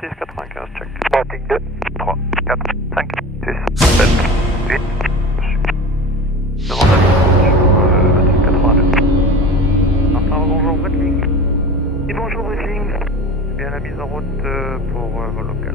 695, check. Baltic 2, 3, 4, 5, 6, 7, 8. Demande à ligne sur 82. Martin, bonjour, Breitling. Et bonjour, Breitling. Bien la mise en route pour vol local.